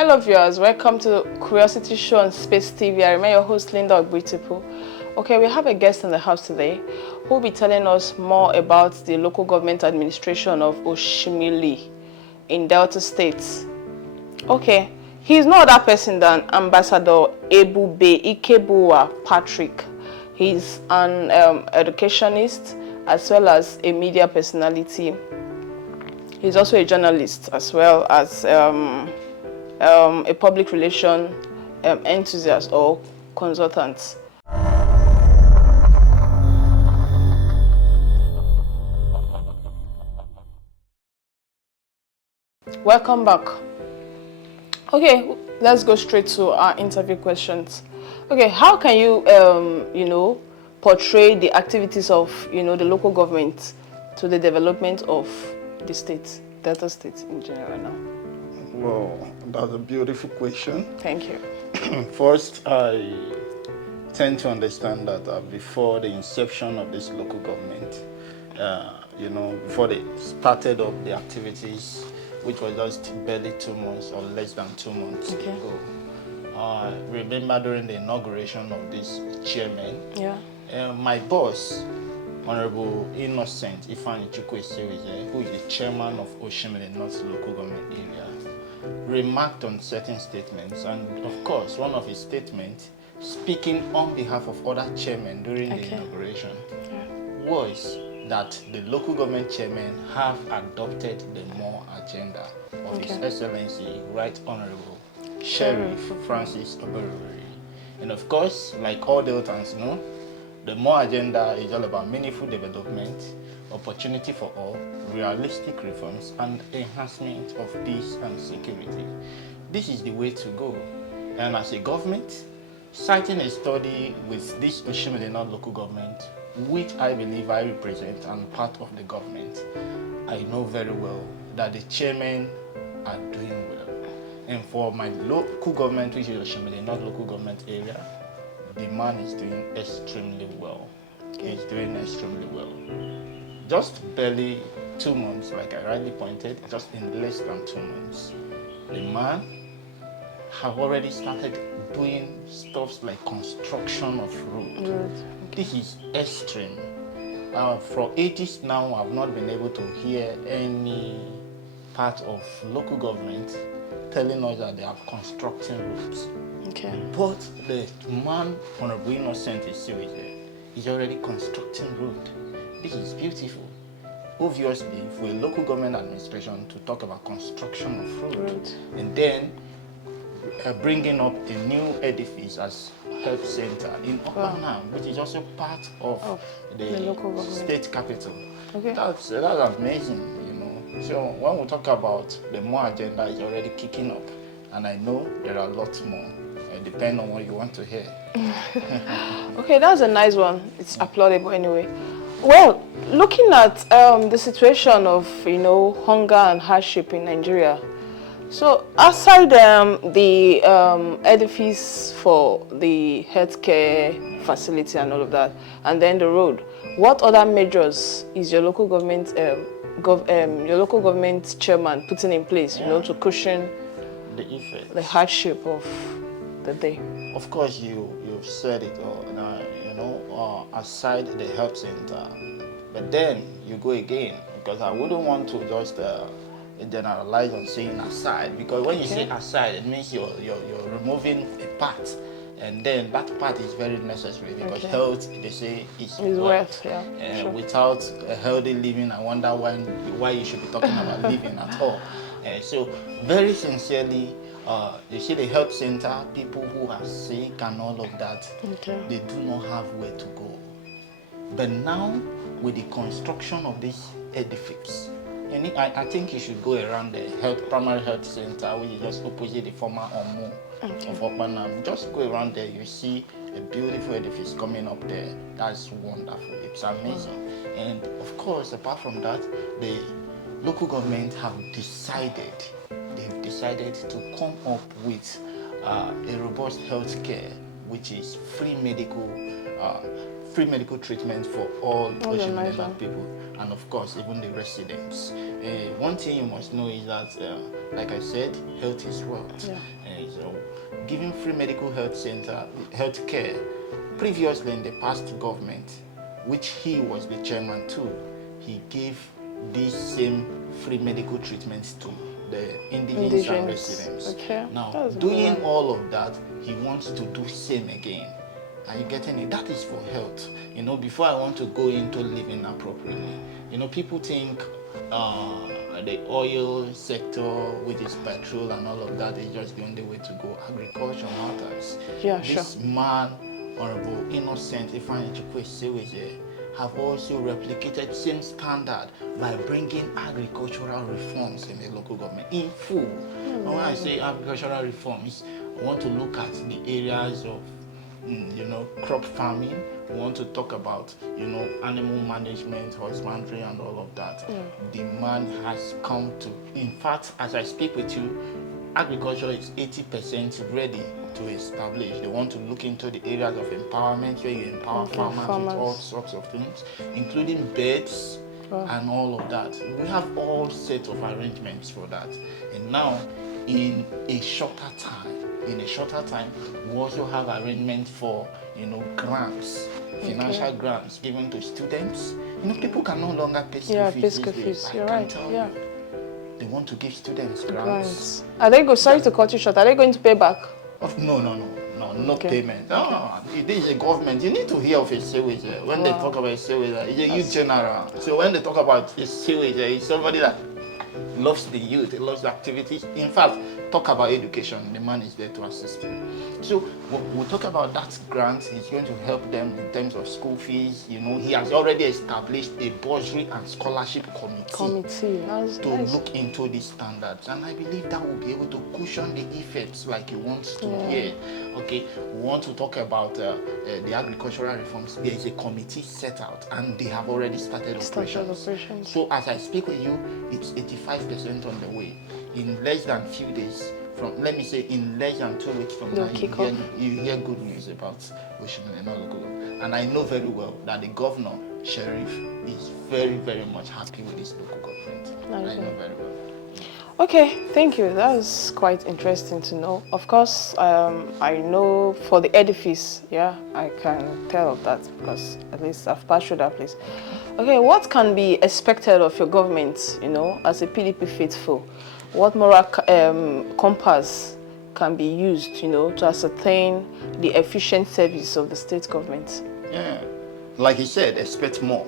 Hello viewers, welcome to the Curiosity Show on Space TV. I remain your host Linda Ogbitipu. Okay, we have a guest in the house today who will be telling us more about the local government administration of Oshimili in Delta State. Okay, he's no other person than Ambassador Ebube Ikebuwa Patrick. He's an educationist as well as a media personality. He's also a journalist as well as a public relation enthusiast or consultant. Welcome back. Okay, let's go straight to our interview questions. Okay, how can you, portray the activities of, the local government to the development of the state, Delta State in general now? Well, that's a beautiful question. Thank you. First, I tend to understand that before the inception of this local government, before they started up the activities, which was just barely 2 months or less than 2 months ago, I remember during the inauguration of this chairman, my boss, Honorable Innocent Ifeanyi Chukwueseweze, who is the chairman of Oshimili North Local Government Area, remarked on certain statements, and of course, one of his statements, speaking on behalf of other chairmen during the inauguration, was that the local government chairmen have adopted the more agenda of His Excellency Right Honorable Sheriff Francis Oberuri. And of course, like all Deltans know, the more agenda is all about meaningful development, opportunity for all, realistic reforms, and enhancement of peace and security. This is the way to go. And as a government, citing a study with this Oshimili local government, which I believe I represent and part of the government, I know very well that the chairmen are doing well. And for my local government, which is Oshimili local government area, the man is doing extremely well. He's doing extremely well. Just barely 2 months, like I rightly pointed, just in less than 2 months, the man have already started doing stuff like construction of road. This is extreme. For ages now, I've not been able to hear any part of local government telling us that they are constructing roads. But the man, Honorable Innocent Iseweze, is already constructing road. This is beautiful. Obviously, for a local government administration to talk about construction of road, and then bringing up a new edifice as health center in Opanam, which is also part of the local state capital. That's amazing, So when we talk about the more agenda is already kicking up, and I know there are lots more. Depend on what you want to hear. Okay, that's a nice one. It's applaudable anyway. Well, looking at the situation of hunger and hardship in Nigeria, so aside the edifice for the healthcare facility and all of that, and then the road, what other measures is your local government chairman putting in place, to cushion the effect, the hardship of the day? Of course, you've said it all. Aside the health center, but then you go again, because I wouldn't want to just generalize on saying aside, because when you say aside, it means you're removing a part, and then that part is very necessary, because health, they say, is wealth. Without a healthy living, I wonder why you should be talking about living at all. So very sincerely, you see the health center, people who are sick and all of that, they do not have where to go. But now, with the construction of this edifice, I think you should go around the primary health center, which is just opposite the former Omu of Opanam. Just go around there, you see a beautiful edifice coming up there. That's wonderful. It's amazing. And of course, apart from that, the local government have decided to come up with a robust health care, which is free medical free medical treatment for all Oshimili Niger. people, and of course even the residents. One thing you must know is that, like I said, health is wealth. Yeah. So giving free medical health care, previously in the past government, which he was the chairman too, he gave these same free medical treatments to the indigenous and residents. Okay. Now, doing all of that, he wants to do same again. Are you getting it? That is for health. Before I want to go into living appropriately, people think the oil sector, which is petrol and all of that, is just the only way to go. Agriculture matters. Yeah, this man, Honorable Innocent Ifeanyi Chukwueze, have also replicated same standard by bringing agricultural reforms in the local government in full. When I say agricultural reforms, I want to look at the areas of crop farming. We want to talk about, animal management, husbandry, and all of that. The man has come to, in fact, as I speak with you, agriculture is 80% ready to establish. They want to look into the areas of empowerment where you empower farmers with all sorts of things, including beds and all of that. We have all sets of arrangements for that. And now, in a shorter time, we also have arrangements for, grants, financial grants given to students. People can no longer pay school fees these days. You're right. Yeah. They want to give students grants. Are they sorry to cut you short. Are they going to pay back? No payment. It is a government. You need to hear of a sewage. When they talk about a sewage, it's a youth general. So when they talk about a sewage, it's somebody that loves the youth, loves the activities. In fact, talk about education, the man is there to assist you. So we'll talk about that grant. He's going to help them in terms of school fees. He has already established a bursary and scholarship committee to look into these standards. And I believe that will be able to cushion the effects like he wants to hear. Okay, we want to talk about the agricultural reforms. There is a committee set out and they have already started operations. So as I speak with you, it's 85% on the way. In less than few days, let me say in less than 2 weeks from now, you hear good news about Oshimili local. And I know very well that the governor, Sheriff, is very, very much happy with this local government. I know very well. Okay, thank you. That was quite interesting to know. Of course, I know for the edifice, I can tell of that because at least I've passed through that place. Okay, what can be expected of your government, as a PDP faithful? What moral compass can be used, to ascertain the efficient service of the state government? Yeah, like he said, expect more.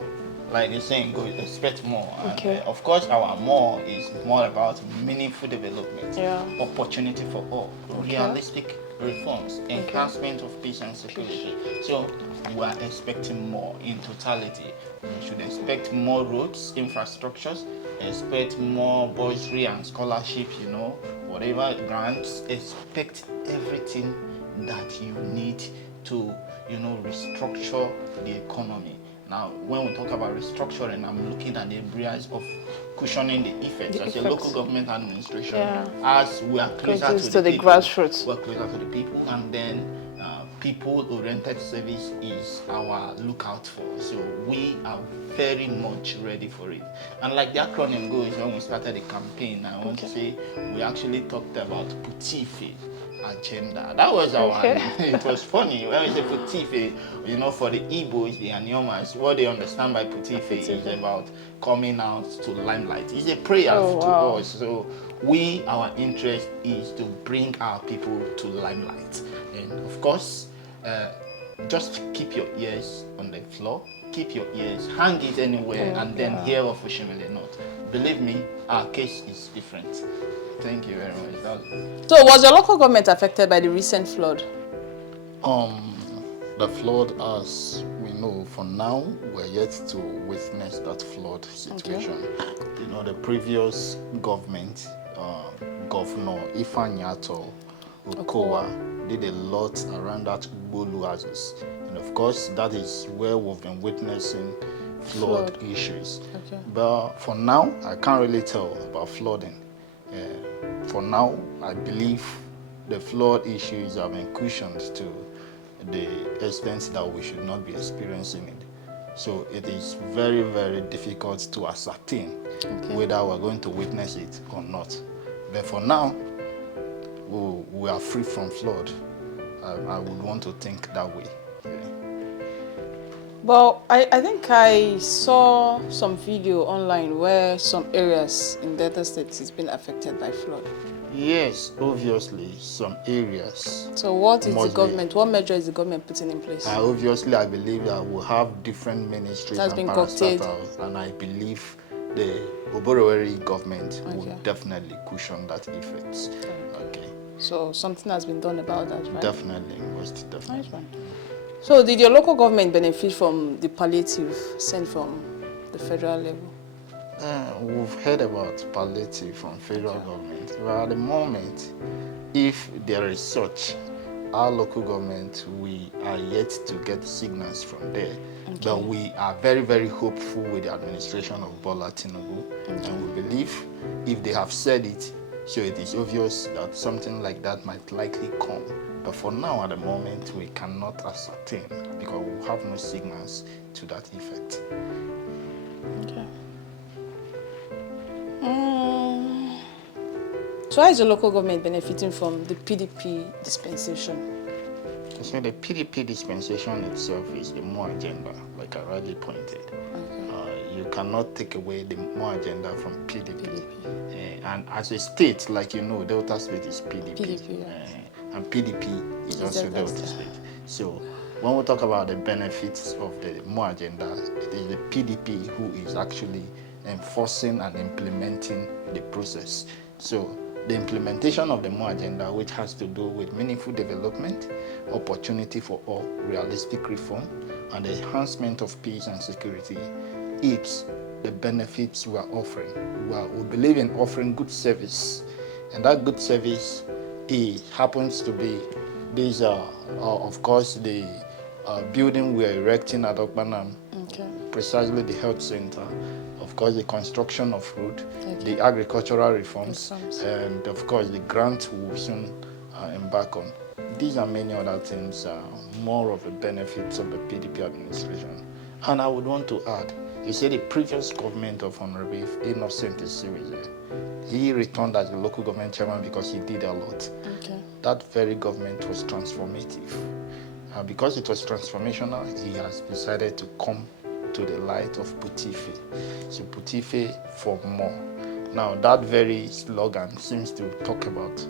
Like he's saying, go expect more. Okay. And, of course, our more is more about meaningful development, opportunity for all, realistic reforms, enhancement of peace and security. So we are expecting more in totality. We should expect more roads, infrastructures, expect more bursary and scholarship, whatever grants, expect everything that you need to, restructure the economy. Now, when we talk about restructuring, I'm looking at the areas of cushioning the effects. As a local government administration, as we are closer to the people, grassroots. we're closer to the people, and then people-oriented service is our lookout for. So we are very much ready for it. And like the acronym goes, when we started the campaign, I want to say we actually talked about Putife agenda. That was our it was funny when we say Putife, for the Igbos, the Anyomas, what they understand by Putife is about coming out to limelight. It's a prayer to us. So our interest is to bring our people to limelight. And of course, just keep your ears on the floor, keep your ears, hang it anywhere, and then hear of Oshimili North. Believe me, our case is different. Thank you very much. So was your local government affected by the recent flood? The flood, as we know, for now, we're yet to witness that flood situation. The previous government, Governor Ifeanyi Okowa, did a lot around that Bolu Azus. And of course, that is where we've been witnessing flood issues. But for now, I can't really tell about flooding. For now, I believe the flood issues have been cushioned to the extent that we should not be experiencing it. So it is very, very difficult to ascertain whether we're going to witness it or not. But for now, we are free from flood. I would want to think that way. Well, I think I saw some video online where some areas in Delta State has been affected by flood. Yes, obviously, some areas. So what is the government, what measure is the government putting in place? Obviously, I believe that we'll have different ministries and parastatals, and I believe the Oboroweri government will definitely cushion that effect. Okay. So something has been done about that, right? Definitely, most definitely. Nice one. So did your local government benefit from the palliative sent from the federal level? We've heard about palliative from federal government, but at the moment, if there is such, our local government, we are yet to get signals from there. But we are very, very hopeful with the administration of Bola Tinubu, and we believe if they have said it, so it is obvious that something like that might likely come. But for now, at the moment, we cannot ascertain because we have no signals to that effect. Okay. So how is the local government benefiting from the PDP dispensation? So the PDP dispensation itself is the more agenda, like I already pointed. You cannot take away the more agenda from PDP. And as a state, like you know, Delta State is PDP. And PDP is also Delta State. So when we talk about the benefits of the more agenda, it is the PDP who is actually enforcing and implementing the process. So the implementation of the more agenda, which has to do with meaningful development, opportunity for all, realistic reform, and the enhancement of peace and security, it's the benefits we are offering. We believe in offering good service, and that good service happens to be these are, of course, the building we are erecting at Okpanam, precisely the health center, of course, the construction of road, the agricultural reforms, and of course, the grant we will soon embark on. These are many other things, more of the benefits of the PDP administration. And I would want to add, you see the previous government of Honorable Innocent Isiweze, he returned as the local government chairman because he did a lot. That very government was transformative. Because it was transformational, he has decided to come to the light of Putife. So Putife for more. Now that very slogan seems to talk about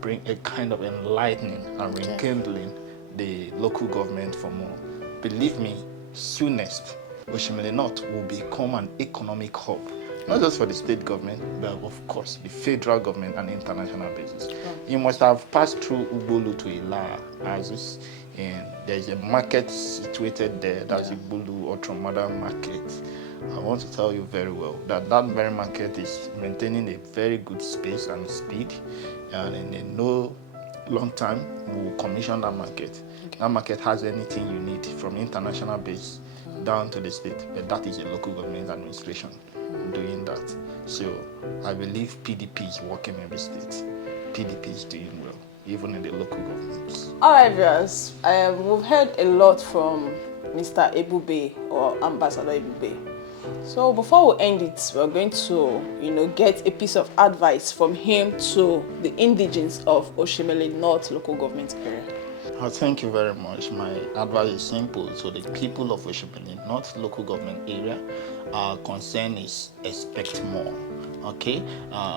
bring a kind of enlightening and rekindling the local government for more. Believe me, soonest, Oshimili North will become an economic hub, not just for the state government, but of course the federal government and international basis. You must have passed through Ubolu to Ila, Azus, and there's a market situated there, that's Ubolu Ultramodern Market. I want to tell you very well that that very market is maintaining a very good space and speed, and in a no long time we will commission that market. That market has anything you need from international base down to the state, but that is a local government administration doing that. So I believe PDP is working in the state. PDP is doing well, even in the local governments. All right, viewers, we've heard a lot from Mr. Ebube or Ambassador Ebube. So before we end it, we're going to, get a piece of advice from him to the indigents of Oshimili North local government area. Thank you very much. My advice is simple. So the people of Oshimili North local government area, our concern is expect more. Okay,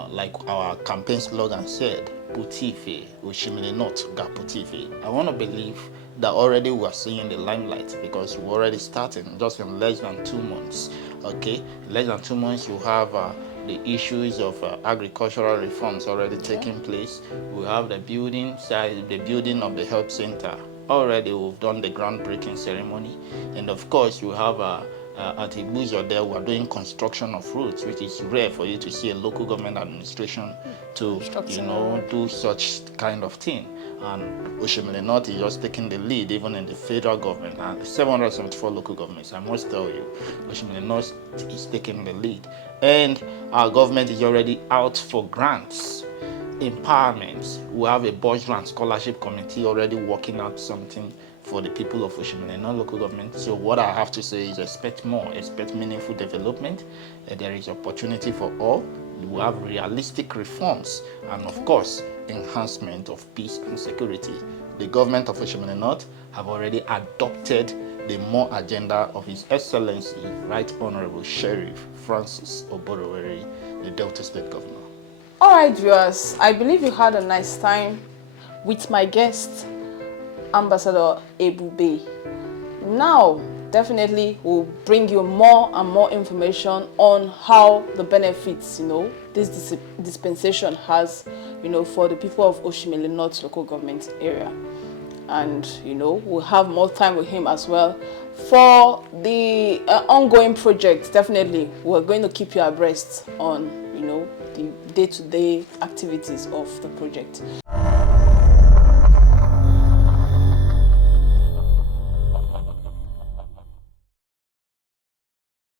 like our campaign slogan said, Putife, Oshimili North, Putife. I want to believe that already we are seeing the limelight because we're already starting just in less than 2 months. Okay, less than 2 months you have the issues of agricultural reforms already taking place. We have the building of the health center. Already we've done the groundbreaking ceremony, and of course you have at Ibuzo there we are doing construction of roads, which is rare for you to see a local government administration to do such kind of thing. And Oshimili North is just taking the lead, even in the federal government and 774 local governments. I must tell you, Oshimili North is taking the lead, and our government is already out for grants. empowerment. We have a budget and scholarship committee already working out something for the people of Oshimili, non-local government. So what I have to say is expect more, expect meaningful development. There is opportunity for all. We have realistic reforms and of course, enhancement of peace and security. The government of Oshimili North have already adopted the more agenda of His Excellency, Right Honorable Sheriff Francis Oboroweri, the Delta State Governor. All right, viewers, I believe you had a nice time with my guest, Ambassador Ebube. Now, definitely we'll bring you more and more information on how the benefits, this dispensation has, for the people of Oshimili North local government area. And, we'll have more time with him as well. For the ongoing project, definitely, we're going to keep you abreast on, the day-to-day activities of the project.